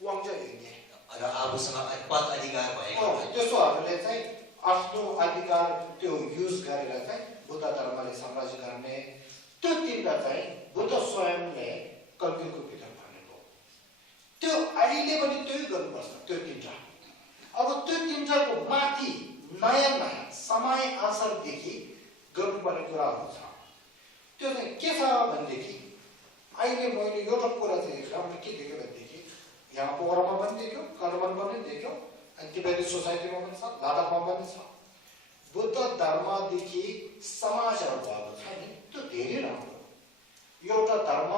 वाङ्जले र आफूसँग पद अधिकार भएको त्यसोहरूले चाहिँ आफ्नो अधिकार त्यो युज गरेर चाहिँ बुद्ध धर्मले संरक्षण गर्ने। त्यो 3टा चाहिँ बुद्ध स्वयंले कल्पीको भित्र भनेको। त्यो अहिले पनि त्यही गर्नुपर्छ त्यो 3टा। अब त्यो 3टाको माथि नयाँ समय अनुसारदेखि गर्नुपर्ने कुराहरू छ। त्यो चाहिँ के छ भनेदेखि अहिले मैले एउटा कुरा चाहिँ राम्रो के देखेँ भनेदेखि यहाँ पोखरामा पनि देख्यो, कर्ममा पनि देख्यो, अनि तिब्बती सोसाइटीमा पनि छ, लद्दाखमा पनि छ। बुद्ध धर्मदेखि समाजहरू भएको छ नि, त्यो धेरै राम्रो। एउटा धर्म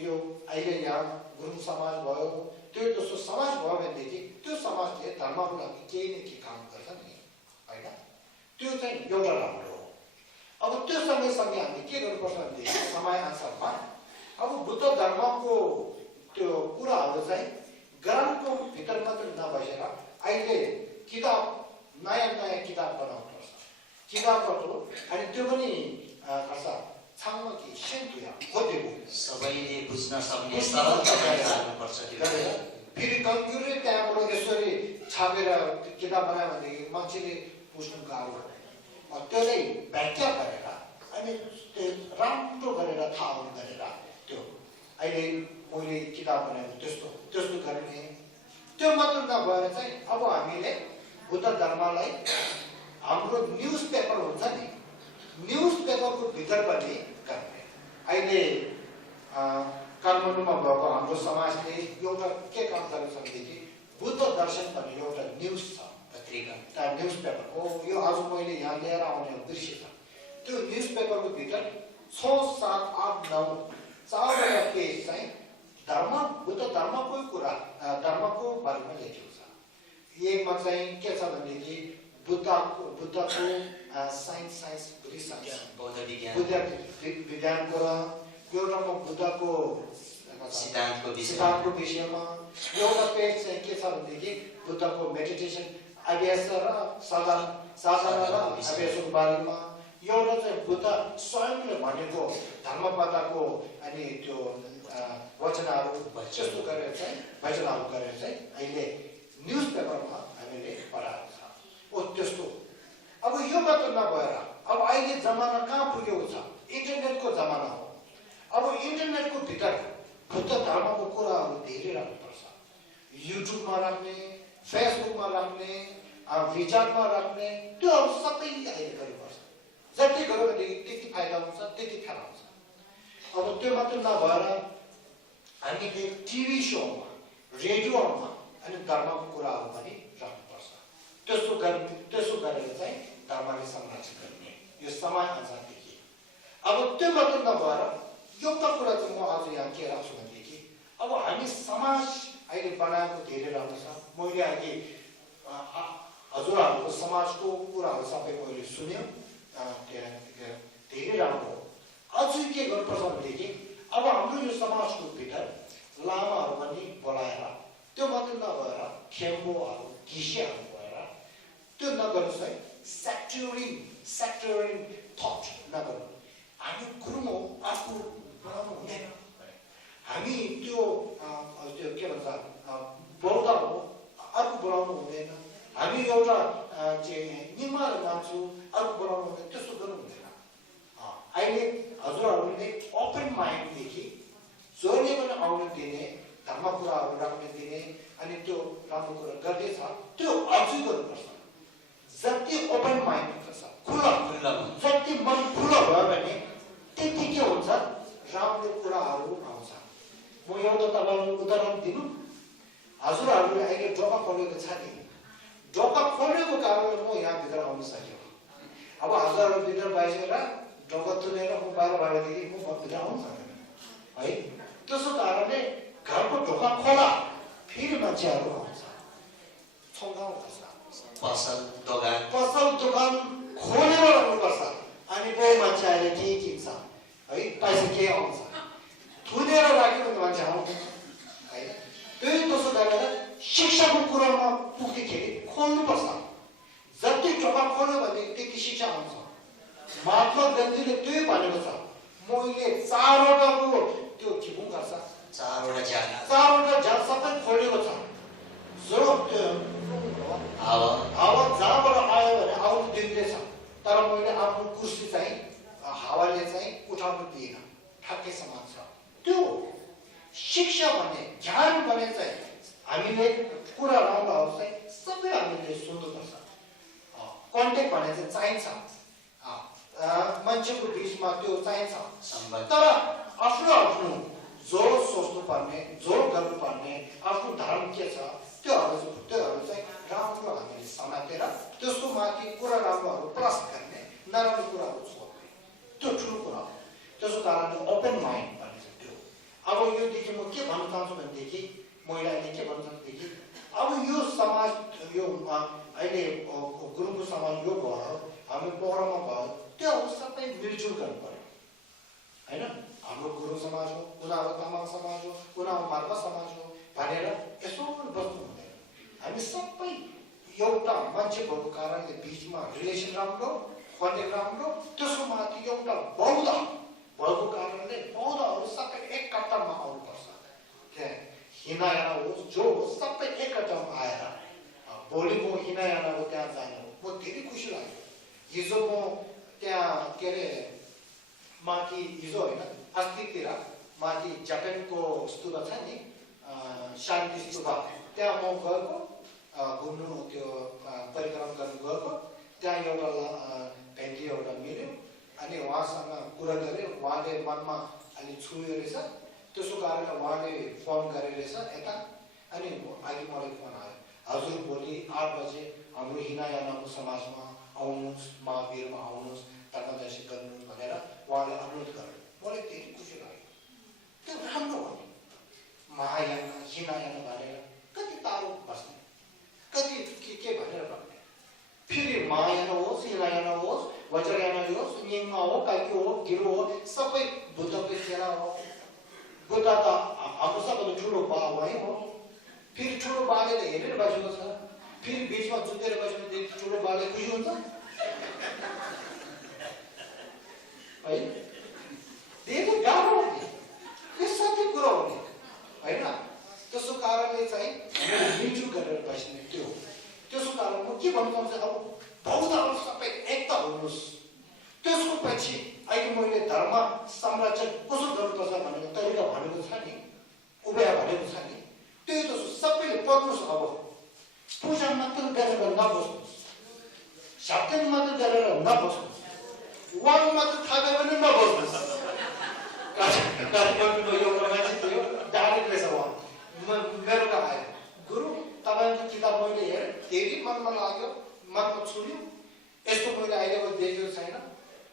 यो अहिले यहाँ गुरुङ समाज भयो, त्यो जस्तो समाज भयो भनेदेखि त्यो समाजले धर्मको लागि केही न केही काम गर्छ नि, होइन? त्यो चाहिँ एउटा राम्रो हो। अब त्यो सँगैसँगै हामीले के गर्नुपर्छ भनेदेखि समयानुसारमा अब बुद्ध धर्मको त्यो कुराहरू चाहिँ ग्रामको भित्र मात्र नबसेर अहिले किताब नयाँ किताब बनाउनुपर्छ। किताबहरू अनि त्यो पनि खर्च छाङ्मा कि सेन्टुया खोजेको सबैले बुझ्न सक्ने सरल तरिकाले जानुपर्छ त्यो। फेरि कम्प्युटर त्यहाँबाट यसरी छापेर किताब बनायो भनेदेखि मान्छेले बुझ्नु गाह्रो। त्यसलाई व्याख्या गरेर अनि त्यो राम्रो गरेर थाहा हुनु गरेर त्यो अहिले मैले किताब बनाएको त्यस्तो गर्ने। त्यो मात्र नभएर चाहिँ अब हामीले बुद्ध धर्मलाई हाम्रो न्युज पेपर हुन्छ नि, न्युज पेपरको भित्र पनि गर्ने। अहिले काठमाडौँमा भएको हाम्रो समाजले एउटा के काम गरेको छ भनेदेखि बुद्ध दर्शन भन्ने एउटा न्युज छ पत्रिका, न्युज पेपर हो। यो आज मैले यहाँ लिएर आउने बिर्सेछ। त्यो न्युज पेपरको भित्र 6, 7, 8, 9 4वटा पेज चाहिँ धर्म बुद्ध धर्मको कुरा धर्मको बारेमा लेखेको छ। एकमा चाहिँ के छ भनेदेखि बुद्धको साइन्स बौद्ध विज्ञानको र एउटामा बुद्धको सिद्धान्तको विषयमा, एउटा पेज चाहिँ के छ भनेदेखि बुद्धको मेडिटेसन अभ्यास र साधना र अभ्यासको बारेमा, एउटा चाहिँ बुद्ध स्वयंले भनेको धर्मपदाको अनि त्यो वचनहरू त्यस्तो गरेर चाहिँ वचनहरू गरेर चाहिँ अहिले न्युज पेपरमा हामीले पढाएको छ। ओ त्यस्तो अब यो मात्र नभएर अब अहिले जमाना कहाँ पुगेको छ, इन्टरनेटको जमाना हो। अब इन्टरनेटको भित्र बुद्ध धर्मको कुराहरू धेरै राख्नुपर्छ। युट्युबमा राख्ने, फेसबुकमा राख्ने, विचारमा राख्ने, त्योहरू सबै अहिले गर्नुपर्छ। जति गऱ्यो भनेदेखि त्यति फाइदा हुन्छ, त्यति खेर हुन्छ। अब त्यो मात्र नभएर हामीले टिभी सोमा, रेडियोमा अनि धर्मको कुराहरू पनि राख्नुपर्छ। त्यसो गरेर चाहिँ धर्मले संरक्षण गर्ने यो समय अनुसारदेखि। अब त्यो मात्र नभएर एउटा कुरा चाहिँ म आज यहाँ के राख्छु भनेदेखि अब हामी समाज अहिले बनाएको धेरै राम्रो छ। मैले अहिले हजुरहरूको समाजको कुराहरू सबै मैले सुन्यो, धेरै राम्रो हो। अझै के गर्नुपर्छ भनेदेखि अब हाम्रो यो समाजको भित्र लामाहरू पनि बोलाएर, त्यो मात्र नभएर खेम्बोहरू घिसियाहरू भएर त्यो नगर्नुहोस् है। सेक्टरिङ थट नगर्नु। हामी गुरुङ हो, आफू बनाउनु हुँदैन। हामी त्यो के भन्छ बौद्ध हो, अर्को बनाउनु हुँदैन। हामी एउटा निमार मान्छौ, अर्को बनाउनु हुँदैन। त्यस्तो गर्नु हुँदैन। अहिले हजुरहरूले ओपन माइन्डदेखि जसले पनि आउनु दिने, धर्म कुराहरू राख्न दिने अनि त्यो राम्रो कुरा गर्दैछ त्यो अझै गर्नुपर्छ। जति ओपन माइन्ड छ, खुला जति मन खुला भयो भने त्यति के हुन्छ, राम्रो कुराहरू आउँछ। म एउटा तपाईँलाई उदाहरण दिनु, हजुरहरूले अहिले ढोका खोलेको छ नि, ढोका खोलेको कारणले म यहाँभित्र आउन सक्यो। अब हजुरहरू भित्र बसेर ढोका तुनेर म बाहिरदेखि म भित्र आउनु सक्दैन है। त्यसो कारणले घरको ढोका खोला, फेरि मान्छेहरू आउँछ, छौगाउनुपर्छ। पसल दोकान खोलेर राख्नुपर्छ। अनि को मान्छे आएर के किन्छ है, पैसा के आउँछ, थुनेर राख्यो भने मान्छे आउँदैन है। त्यही त्यसो गरेर शिक्षाको कुरामा पुग्दाखेरि खोल्नुपर्छ। जति ढोका खोल्यो भने त्यति शिक्षा आउँछ। महात्मा गान्धीले त्यही भनेको छ। मैले 4वटाको त्यो के भन्छ, 4वटा जात सबै खोलेको छ। जो हावा जहाँबाट आयो भने आउनु दिँदैछ, तर मैले आफ्नो कुर्सी चाहिँ हावाले चाहिँ उठाउनु दिएन, ठ्याक्कै समान छ। त्यो शिक्षा भन्ने, ज्ञान भन्ने चाहिँ हामीले कुरा राम्रोहरू चाहिँ सबै हामीले सुन्नुपर्छ। कन्ट्याक्ट भन्ने चाहिँ चाहिन्छ, मान्छेको बिचमा त्यो चाहिन्छ। तर आफ्नो जो सोच्नु पर्ने, जो गर्नुपर्ने, आफ्नो धर्म के छ त्योहरू चाहिँ राम्रो माथि कुरा राम्रोहरू प्लस गर्ने नराम्रो कुराहरू छोड्ने त्यो ठुलो कुरा हो त्यसो कारणले ओपन माइन्ड भन्ने छ त्यो अब योदेखि म के भन्न चाहन्छु भनेदेखि महिलाले के भन्न चाहन्छु अब यो समाज यो अहिले गुरुङको समाज यो भयो हामी पौरमा भयो त्यो सबै मिलजुल गर्नु पर्यो होइन हाम्रो गुरुङ समाज हो उनीहरू तामाङ समाज हो उनीहरू मार्पा समाज हो भनेर यसो बस्नु हुँदैन हामी सबै एउटा मान्छे भएको कारणले बिचमा रिलेसन राम्रो कन्टेक्ट राम्रो त्यसको माथि एउटा बौद्ध भएको कारणले बौद्धहरू सबै एक कट्टामा आउनुपर्छ त्यहाँ हिनायाना होस् जो होस् सबै एक कट्टामा आएर भोलि म हिनायानाको त्यहाँ जानु म धेरै खुसी लाग्यो हिजो म त्यहाँ के अरे माथि हिजो होइन अस्तितिर माथि जापानको स्तूपा छ नि शान्ति स्तूपा त्यहाँ म गएको घुम्नु त्यो परिक्रमा गर्नु गएको त्यहाँ एउटा भेटी एउटा मिल्यो अनि उहाँसँग कुरा गरेँ उहाँले मनमा अलि छुयो रहेछ त्यसो कारणले उहाँले फोन गरे रहेछ यता अनि अहिले मलाई फोन आयो हजुर भोलि 8 बजे हाम्रो हिनायानाको समाजमा आउनुहोस् महावीरमा आउनुहोस् धर्मदर्शी गर्नु भनेर उहाँले अनुरोध गर्नु मलाई धेरै खुसी लाग्यो त्यो राम्रो हो नि महायाना हिनायाना भनेर कति टाढो बस्ने कति के भनेर भन्ने फेरि महायाना होस् हिनायाना होस् वज्रयाना होस् निङमा हो काइको हो गिरो हो सबै बुद्धको सेना हो बुद्ध त हाम्रो सबभन्दा ठुलो बा वही हो फेरि ठुलो बाले त हेरेर बसेको छ फेरि बिचमा जुतेर बस्ने ठुलो बाले खुसी हुन्छ है धेरै गाह्रो हो नि यो सत्य कुरा हो नि होइन त्यसो कारणले चाहिँ मिलजुल गरेर बस्ने त्यो त्यसो कारण म के भन्नु चाहन्छु अब बौद्धहरू सबै एकता हुनुहोस् त्यसको पछि अहिले मैले धर्म संरक्षण कसो गर्नुपर्छ भनेको तरिका भनेको छ नि उपाय भनेको छ नि त्यही त सबैले पढ्नुहोस् अब पूजा मात्र गरेर नबस्नुहोस् सप्तमी मात्र गरेर नबस्नुहोस् वाङ मात्र थाहा भने नबस्नुहोस् काठमाडौँको एउटा मान्छे थियो डाइरेक्ट रहेछ उहाँ मेरो कहाँ आयो गुरु तपाईँको किताब मैले हेरेँ धेरै मनमा लाग्यो मनमा छुल्यो यस्तो मैले अहिलेको देखेको छैन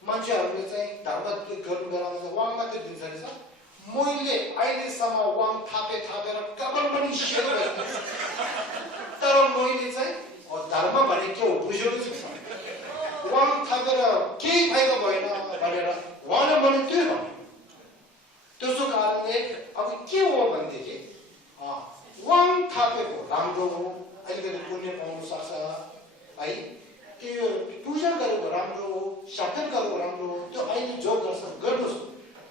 मान्छेहरूले चाहिँ धर्म गर्नु बेलामा चाहिँ वाङ मात्रै दिन्छ रहेछ मैले अहिलेसम्म वाङ थापेर कपाल पनि सेरो गरेँ तर मैले चाहिँ धर्म भने के हो बुझेको छु वाङ थापेर केही फाइदा भएन भनेर उहाँले मैले त्यही भने त्यसो कारणले अब के हो भनेदेखि वाङ थापेको राम्रो हो अलिकति पुण्य पाउनु सक्छ है त्यो पूजा गरेको राम्रो हो सत्य गरेको राम्रो हो त्यो अहिले जो गर्छ गर्नुहोस्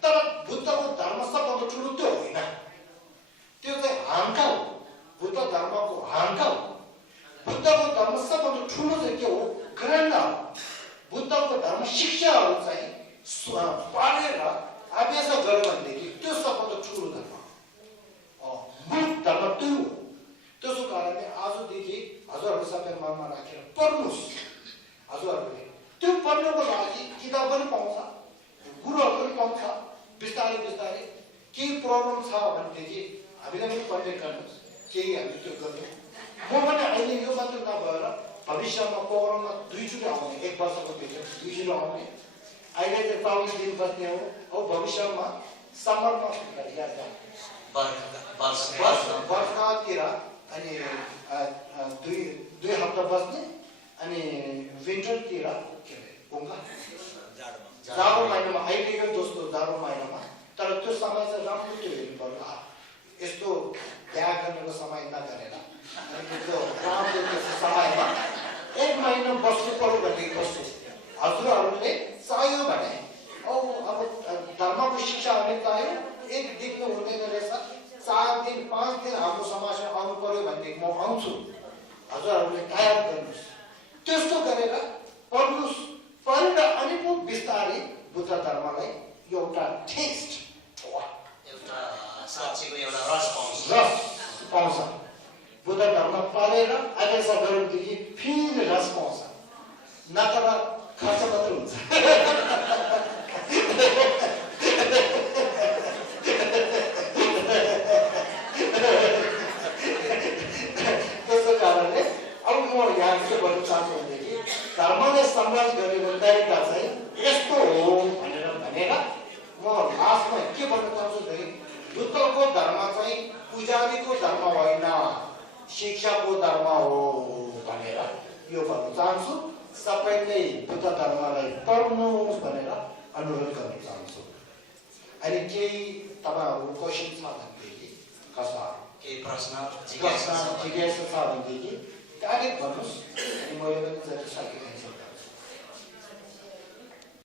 तर बुद्धको धर्म सबभन्दा ठुलो त्यो होइन त्यो चाहिँ हाङ्का हो बुद्ध धर्मको हाङ्का हो बुद्धको धर्म सबभन्दा ठुलो चाहिँ के हो ग्रहण हो बुद्धको धर्म शिक्षाहरू चाहिँ पालेर अभ्यास गर्यो भनेदेखि त्यो सबभन्दा ठुलो धर्म मूल धर्म त्यो हो त्यसो कारणले आजदेखि हजुरहरू सबै मनमा राखेर पढ्नुहोस् हजुरहरूले त्यो पढ्नको लागि किताब पनि पाउँछ गुरुहरू पनि पाउँछ बिस्तारै बिस्तारै केही प्रब्लम छ भनेदेखि हामीलाई पनि कन्ट्याक्ट गर्नुहोस् केही हामी त्यो गर्छौँ म पनि अहिले यो मात्र नभएर भविष्यमा प्रोग्राममा 2 चोटि आउने 1 वर्षको भित्र 2 चोटि आउने अहिले चाहिँ 24 दिन बस्ने हो अब भविष्यमा समरमा वर्षतिर अनि 2 हप्ता बस्ने अनि विन्टरतिर जाडो महिनामा अहिले यो दोस्रो जाडो महिनामा तर त्यो समय चाहिँ राम्रो त्यो हेर्नु पर्यो यस्तो बिहा गर्नेको समय नगरेर अनि त्यो राम्रो समयमा 1 महिना बस्नु पर्यो भनेदेखि बस्छु हजुरहरूले चाहियो भने अब धर्मको शिक्षा हुने चाहियो 1 दिन हुँदैन रहेछ 4 दिन 5 दिन हाम्रो समाजमा आउनु पर्यो भनेदेखि म आउँछु हजुरहरूले तयार गर्नुहोस् त्यस्तो गरेर पढ्नुहोस् पढेर अनि पो बिस्तारै बुद्ध धर्मलाई एउटा टेस्ट एउटा साँच्चैको एउटा रस पाउँछ बुद्ध धर्म पढेर अभ्यास गरेदेखि फेरि रस पाउँछ नत्र खर्च मात्र हुन्छ त्यसो कारणले अब म यहाँ के भन्न चाहन्छु भनेदेखि चाहिँ पुजारीको धर्म होइन, शिक्षाको धर्म हो भनेर यो भन्न चाहन्छु। सबैले बुद्ध धर्मलाई पढ्नुहोस् भनेर अनुरोध गर्न चाहन्छु। अनि केही तपाईँहरू क्वेसन छ भनेदेखि कसमा केही प्रश्न जिज्ञासा छ भनेदेखि डाइरेक्ट भन्नुहोस्, अनि मैले पनि जति सकिन्छ